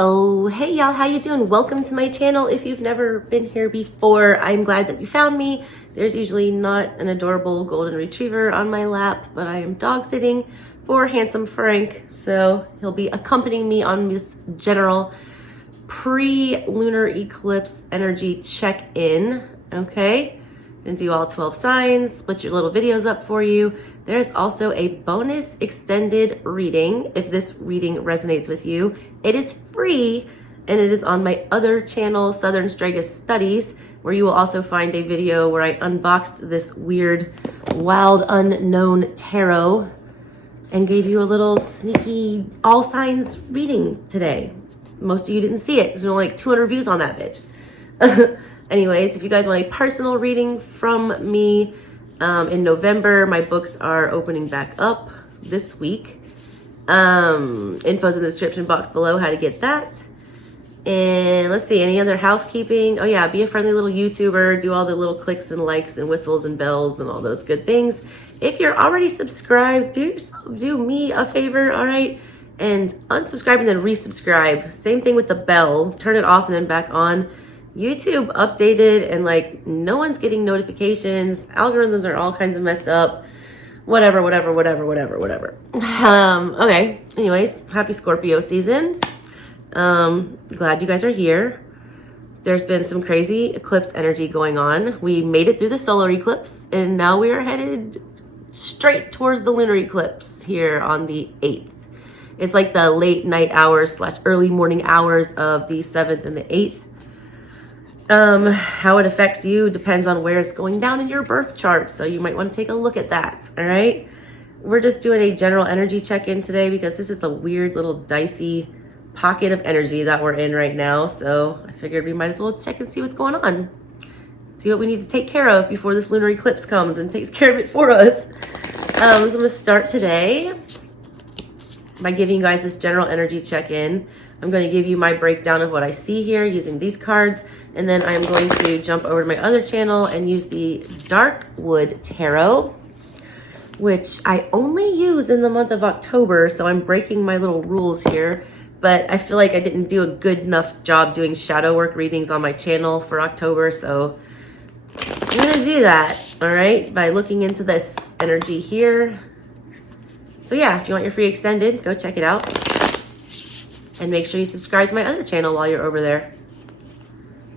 Oh, hey y'all, how you doing? Welcome to my channel. If you've never been here before, I'm glad that you found me. There's usually not an adorable golden retriever on my lap, but I am dog sitting for handsome Frank. So he'll be accompanying me on this general pre-lunar eclipse energy check-in, okay? And do all 12 signs, split your little videos up for you. There's also a bonus extended reading if this reading resonates with you. It is free and it is on my other channel, SouthernStrega Studies, where you will also find a video where I unboxed this weird, wild, unknown tarot and gave you a little sneaky all signs reading today. Most of you didn't see it because there were like 200 views on that bitch. Anyways, if you guys want a personal reading from me in November, my books are opening back up this week. Info's in the description box below how to get that. And let's see, any other housekeeping? Oh yeah, be a friendly little YouTuber, do all the little clicks and likes and whistles and bells and all those good things. If you're already subscribed, do me a favor, all right? And unsubscribe and then resubscribe. Same thing with the bell, turn it off and then back on. YouTube updated and like no one's getting notifications. Algorithms are all kinds of messed up. Whatever. Okay, anyways, happy Scorpio season. Glad you guys are here. There's been some crazy eclipse energy going on. We made it through the solar eclipse and now we are headed straight towards the lunar eclipse here on the 8th. It's like the late night hours / early morning hours of the 7th and the 8th. How it affects you depends on where it's going down in your birth chart. So you might want to take a look at that. All right. We're just doing a general energy check-in today because this is a weird little dicey pocket of energy that we're in right now. So I figured we might as well check and see what's going on. See what we need to take care of before this lunar eclipse comes and takes care of it for us. So I'm going to start today by giving you guys this general energy check-in. I'm going to give you my breakdown of what I see here using these cards, and then I'm going to jump over to my other channel and use the Darkwood Tarot, which I only use in the month of October, so I'm breaking my little rules here, but I feel like I didn't do a good enough job doing shadow work readings on my channel for October, so I'm going to do that, all right, by looking into this energy here. So yeah, if you want your free extended, go check it out. And make sure you subscribe to my other channel while you're over there.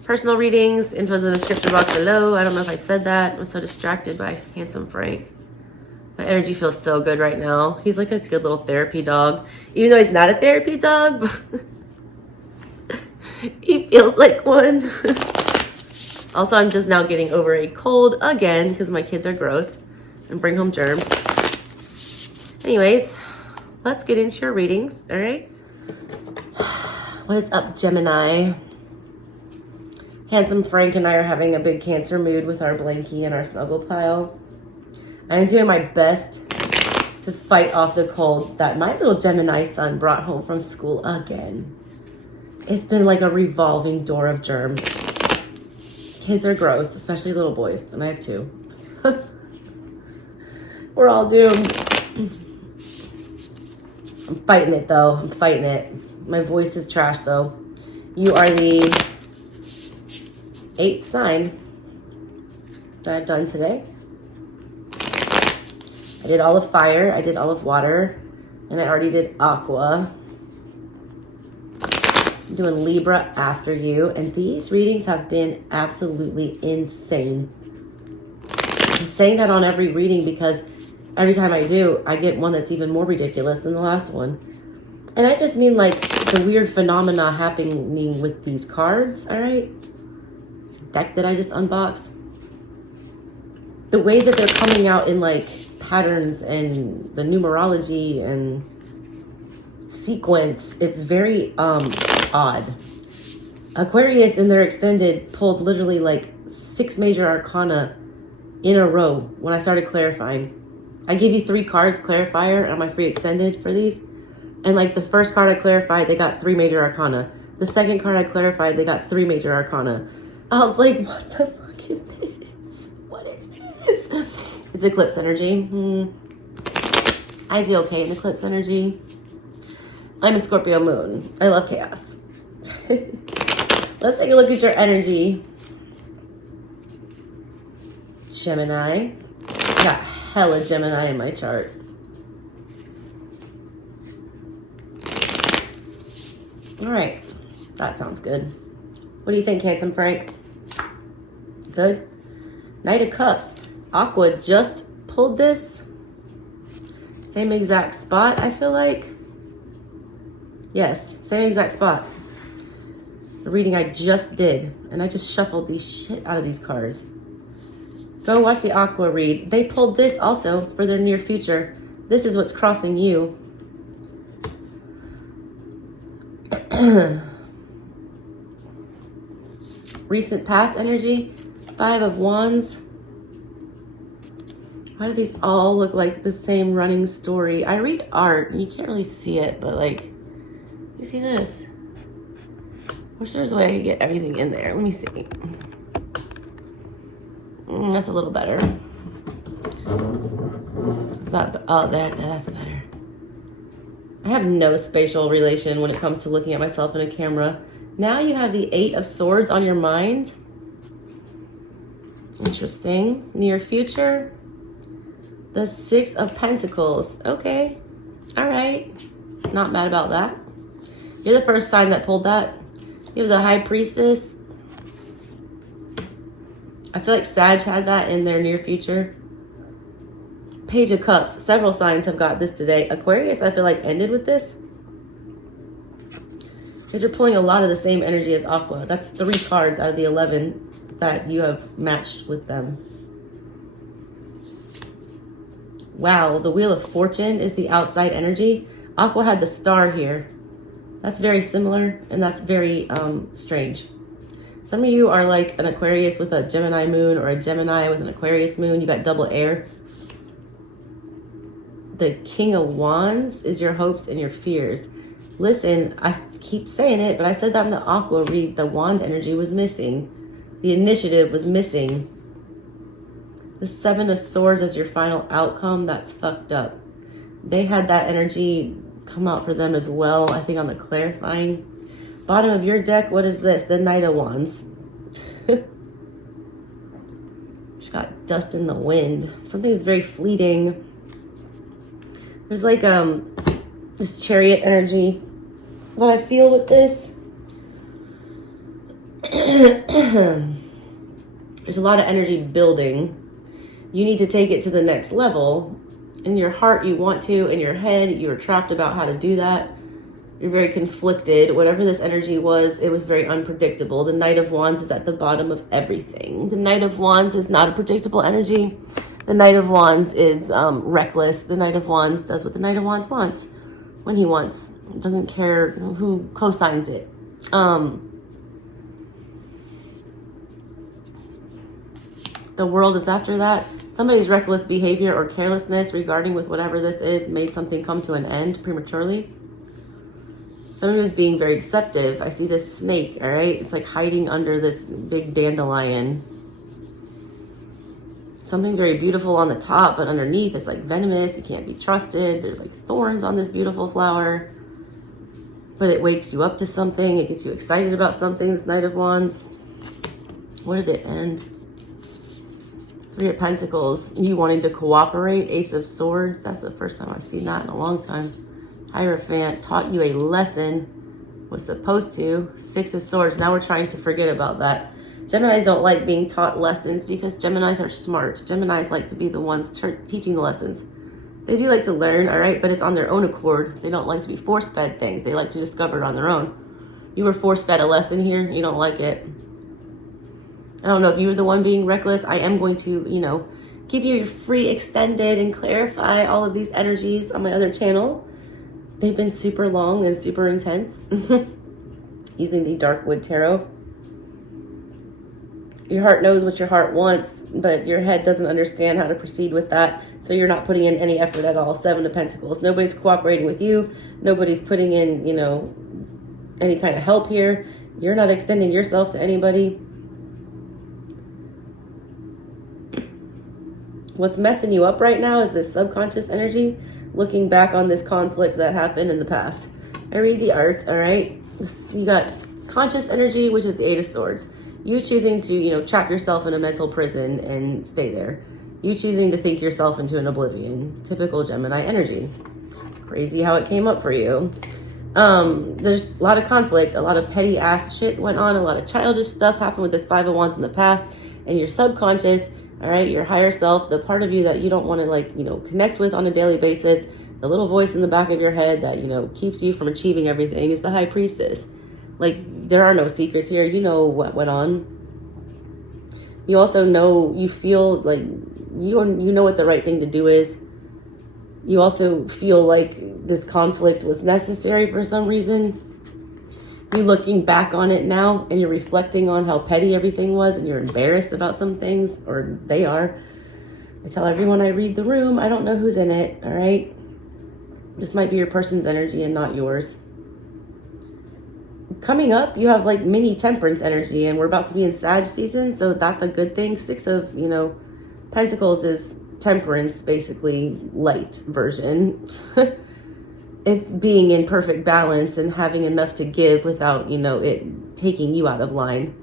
Personal readings, info's in the description box below. I don't know if I said that. I'm so distracted by handsome Frank. My energy feels so good right now. He's like a good little therapy dog. Even though he's not a therapy dog, he feels like one. Also, I'm just now getting over a cold again because my kids are gross and bring home germs. Anyways, let's get into your readings, all right? What is up, Gemini? Handsome Frank and I are having a big Cancer mood with our blankie and our snuggle pile. I'm doing my best to fight off the cold that my little Gemini son brought home from school again. It's been like a revolving door of germs. Kids are gross, especially little boys, and I have 2. We're all doomed. I'm fighting it though, I'm fighting it. My voice is trash though. You are the 8th sign that I've done today. I did all of fire, I did all of water, and I already did aqua. I'm doing Libra after you, and these readings have been absolutely insane. I'm saying that on every reading because every time I do, I get one that's even more ridiculous than the last one. And I just mean like the weird phenomena happening with these cards, all right? This deck that I just unboxed. The way that they're coming out in like patterns and the numerology and sequence, it's very odd. Aquarius in their extended pulled literally like 6 major arcana in a row when I started clarifying. I give you 3 cards clarifier on my free extended for these. And like the first card I clarified, they got 3 major arcana. The second card I clarified, they got 3 major arcana. I was like, what the fuck is this? What is this? It's eclipse energy. I do okay in eclipse energy. I'm a Scorpio moon. I love chaos. Let's take a look at your energy, Gemini. Got hella Gemini in my chart. All right, that sounds good. What do you think, handsome Frank? Good. Knight of Cups. Aqua just pulled this. Same exact spot, I feel like. Yes, same exact spot. The reading I just did. And I just shuffled these shit out of these cards. Go watch the Aqua read. They pulled this also for their near future. This is what's crossing you. Recent past energy. 5 of Wands. Why do these all look like the same running story? I read art. You can't really see it, but like, you see this? Wish there was a way I could get everything in there. Let me see. That's a little better. Is that, oh, that's better. I have no spatial relation when it comes to looking at myself in a camera. Now you have the 8 of Swords on your mind. Interesting. Near future. The 6 of Pentacles. Okay. All right. Not mad about that. You're the first sign that pulled that. You have the High Priestess. I feel like Sag had that in their near future. Page of Cups. Several signs have got this today. Aquarius, I feel like, ended with this. Because you're pulling a lot of the same energy as Aqua. That's 3 cards out of the 11 that you have matched with them. Wow, the Wheel of Fortune is the outside energy. Aqua had the Star here. That's very similar, and that's very strange. Some of you are like an Aquarius with a Gemini moon or a Gemini with an Aquarius moon. You got double air. The King of Wands is your hopes and your fears. Listen, I keep saying it, but I said that in the Aqua read. The wand energy was missing. The initiative was missing. The 7 of Swords as your final outcome. That's fucked up. They had that energy come out for them as well. I think on the clarifying. Bottom of your deck, what is this? The Knight of Wands. Just got dust in the wind. Something's very fleeting. There's like this Chariot energy that I feel with this. There's a lot of energy building. You need to take it to the next level. In your heart, you want to. In your head, you're trapped about how to do that. You're very conflicted. Whatever this energy was, it was very unpredictable. The Knight of Wands is at the bottom of everything. The Knight of Wands is not a predictable energy. The Knight of Wands is reckless. The Knight of Wands does what the Knight of Wands wants when he wants. Doesn't care who co-signs it. The World is after that. Somebody's reckless behavior or carelessness regarding with whatever this is made something come to an end prematurely. Somebody was being very deceptive. I see this snake, all right? It's like hiding under this big dandelion. Something very beautiful on the top, but underneath it's like venomous. You can't be trusted. There's like thorns on this beautiful flower. But it wakes you up to something. It gets you excited about something, this Knight of Wands. Where did it end? 3 of Pentacles. You wanting to cooperate. Ace of Swords. That's the first time I've seen that in a long time. Hierophant taught you a lesson. Was supposed to. 6 of Swords. Now we're trying to forget about that. Geminis don't like being taught lessons because Geminis are smart. Geminis like to be the ones teaching the lessons. They do like to learn, all right, but it's on their own accord. They don't like to be force-fed things. They like to discover it on their own. You were force-fed a lesson here. You don't like it. I don't know if you were the one being reckless. I am going to, give you your free extended and clarify all of these energies on my other channel. They've been super long and super intense using the Darkwood Tarot. Your heart knows what your heart wants, but your head doesn't understand how to proceed with that. So you're not putting in any effort at all. 7 of Pentacles. Nobody's cooperating with you. Nobody's putting in, any kind of help here. You're not extending yourself to anybody. What's messing you up right now is this subconscious energy, looking back on this conflict that happened in the past. I read the arts, all right? You got Conscious energy, which is the Eight of Swords. You choosing to, trap yourself in a mental prison and stay there. You choosing to think yourself into an oblivion. Typical Gemini energy. Crazy how it came up for you. There's a lot of conflict, a lot of petty ass shit went on, a lot of childish stuff happened with this Five of Wands in the past, and your subconscious, all right, your higher self, the part of you that you don't want to connect with on a daily basis, the little voice in the back of your head that, keeps you from achieving everything is the High Priestess. Like, there are no secrets here. You know what went on. You also know, you feel like you know what the right thing to do is. You also feel like this conflict was necessary for some reason. You're looking back on it now and you're reflecting on how petty everything was and you're embarrassed about some things, or they are. I tell everyone I read the room, I don't know who's in it, all right? This might be your person's energy and not yours. Coming up, you have like mini temperance energy, and we're about to be in Sag season, so that's a good thing. Six of, Pentacles is temperance, basically light version. It's being in perfect balance and having enough to give without, it taking you out of line.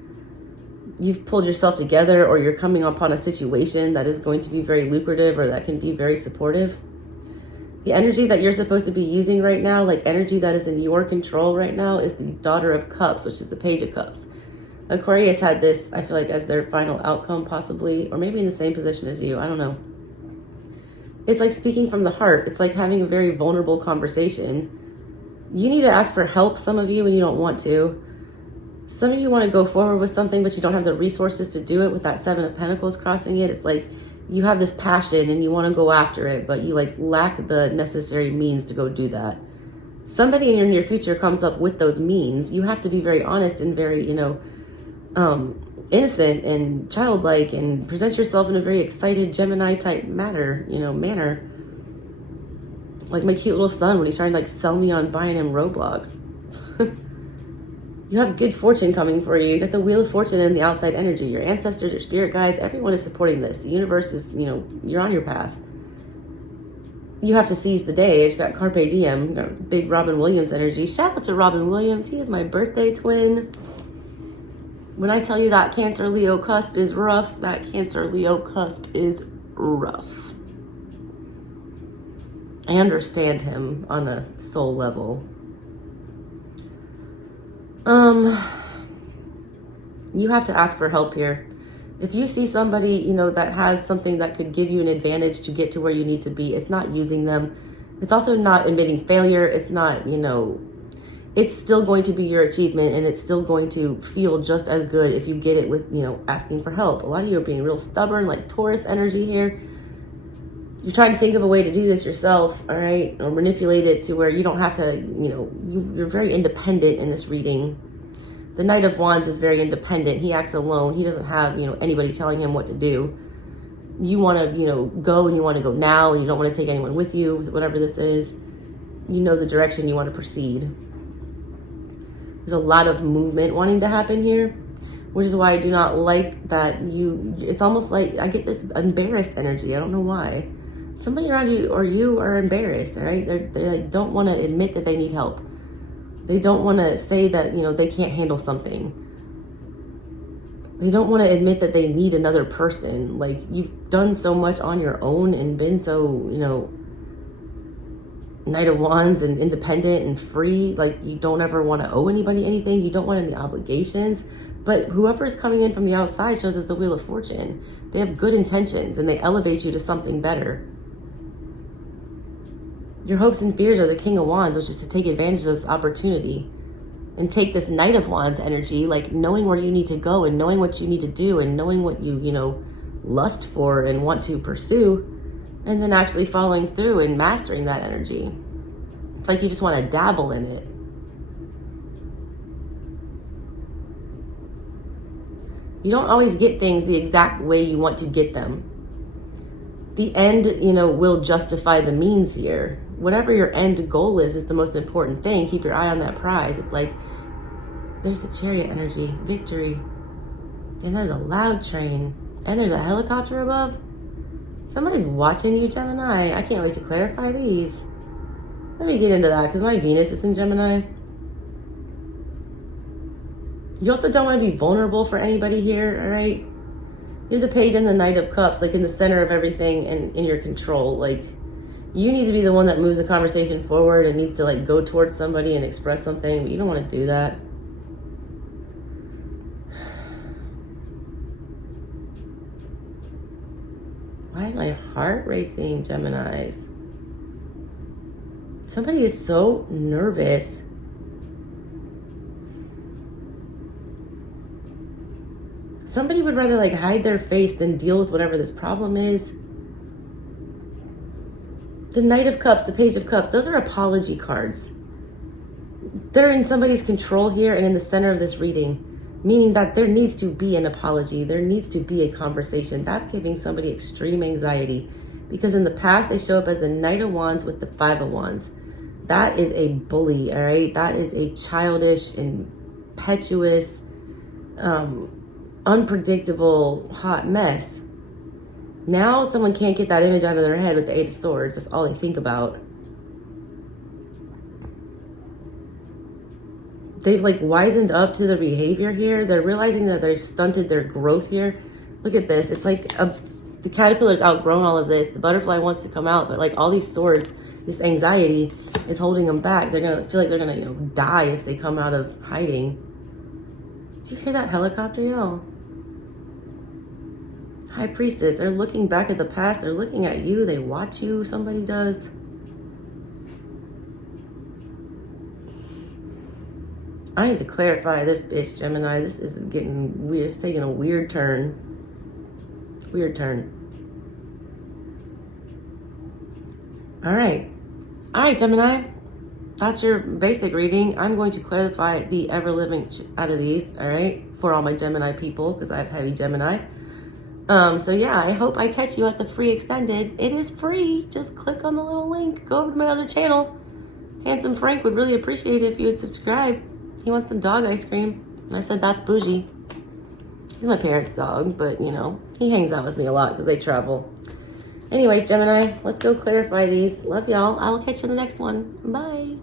You've pulled yourself together, or you're coming upon a situation that is going to be very lucrative or that can be very supportive. The energy that you're supposed to be using right now, like energy that is in your control right now, is the Daughter of Cups, which is the Page of Cups. Aquarius had this, I feel like, as their final outcome possibly, or maybe in the same position as you, I don't know. It's like speaking from the heart. It's like having a very vulnerable conversation. You need to ask for help, some of you, and you don't want to. Some of you want to go forward with something, but you don't have the resources to do it with that Seven of Pentacles crossing it. It's like you have this passion and you want to go after it, but you lack the necessary means to go do that. Somebody in your near future comes up with those means. You have to be very honest and very, innocent and childlike, and present yourself in a very excited Gemini type manner. Like my cute little son when he's trying to sell me on buying him Roblox. You have good fortune coming for you. You got the Wheel of Fortune and the outside energy. Your ancestors, your spirit guides, everyone is supporting this. The universe is, you're on your path. You have to seize the day. It's got Carpe Diem, big Robin Williams energy. Shout out to Robin Williams. He is my birthday twin. When I tell you that Cancer Leo cusp is rough, that Cancer Leo cusp is rough. I understand him on a soul level. You have to ask for help here. If you see somebody, that has something that could give you an advantage to get to where you need to be, it's not using them. It's also not admitting failure. It's not, it's still going to be your achievement, and it's still going to feel just as good if you get it with, asking for help. A lot of you are being real stubborn, like Taurus energy here. You're trying to think of a way to do this yourself, all right? Or manipulate it to where you don't have to, you're very independent in this reading. The Knight of Wands is very independent. He acts alone. He doesn't have, anybody telling him what to do. You want to, go, and you want to go now, and you don't want to take anyone with you, whatever this is. You know the direction you want to proceed. There's a lot of movement wanting to happen here, which is why I do not like that it's almost like I get this embarrassed energy. I don't know why. Somebody around you or you are embarrassed, all right? They don't want to admit that they need help. They don't want to say that, they can't handle something. They don't want to admit that they need another person. Like, you've done so much on your own and been so, Knight of Wands and independent and free. Like, you don't ever want to owe anybody anything. You don't want any obligations. But whoever's coming in from the outside shows us the Wheel of Fortune. They have good intentions and they elevate you to something better. Your hopes and fears are the King of Wands, which is to take advantage of this opportunity and take this Knight of Wands energy, like knowing where you need to go and knowing what you need to do and knowing what you, lust for and want to pursue, and then actually following through and mastering that energy. It's like you just want to dabble in it. You don't always get things the exact way you want to get them. The end, will justify the means here. Whatever your end goal is the most important thing. Keep your eye on that prize. It's like, there's the Chariot energy, victory. And there's a loud train. And there's a helicopter above. Somebody's watching you, Gemini. I can't wait to clarify these. Let me get into that, because my Venus is in Gemini. You also don't want to be vulnerable for anybody here, all right? You're the Page and the Knight of Cups, like in the center of everything and in your control. Like, you need to be the one that moves the conversation forward and needs to like go towards somebody and express something, but you don't want to do that. Why is my heart racing, Geminis? Somebody is so nervous. Somebody would rather like hide their face than deal with whatever this problem is. The Knight of Cups, the Page of Cups, those are apology cards. They're in somebody's control here and in the center of this reading, meaning that there needs to be an apology. There needs to be a conversation. That's giving somebody extreme anxiety because in the past they show up as the Knight of Wands with the Five of Wands. That is a bully, all right? That is a childish, impetuous, unpredictable, hot mess. Now someone can't get that image out of their head with the Eight of Swords. That's all they think about. They've like wisened up to the behavior here. They're realizing that they've stunted their growth here. Look at this. It's like the caterpillar's outgrown all of this. The butterfly wants to come out, but like all these swords, this anxiety is holding them back. They're gonna feel like they're gonna, die if they come out of hiding. Did you hear that helicopter yell? High Priestess, they're looking back at the past. They're looking at you. They watch you. Somebody does. I need to clarify this bitch, Gemini. This is getting weird. It's taking a weird turn. Weird turn. All right. All right, Gemini. That's your basic reading. I'm going to clarify the ever-living out of these, all right, for all my Gemini people, because I have heavy Gemini. So yeah, I hope I catch you at the free extended. It is free. Just click on the little link. Go over to my other channel. Handsome Frank would really appreciate it if you would subscribe. He wants some dog ice cream. And I said, that's bougie. He's my parents' dog, but he hangs out with me a lot because they travel. Anyways, Gemini, let's go clarify these. Love y'all. I will catch you in the next one. Bye.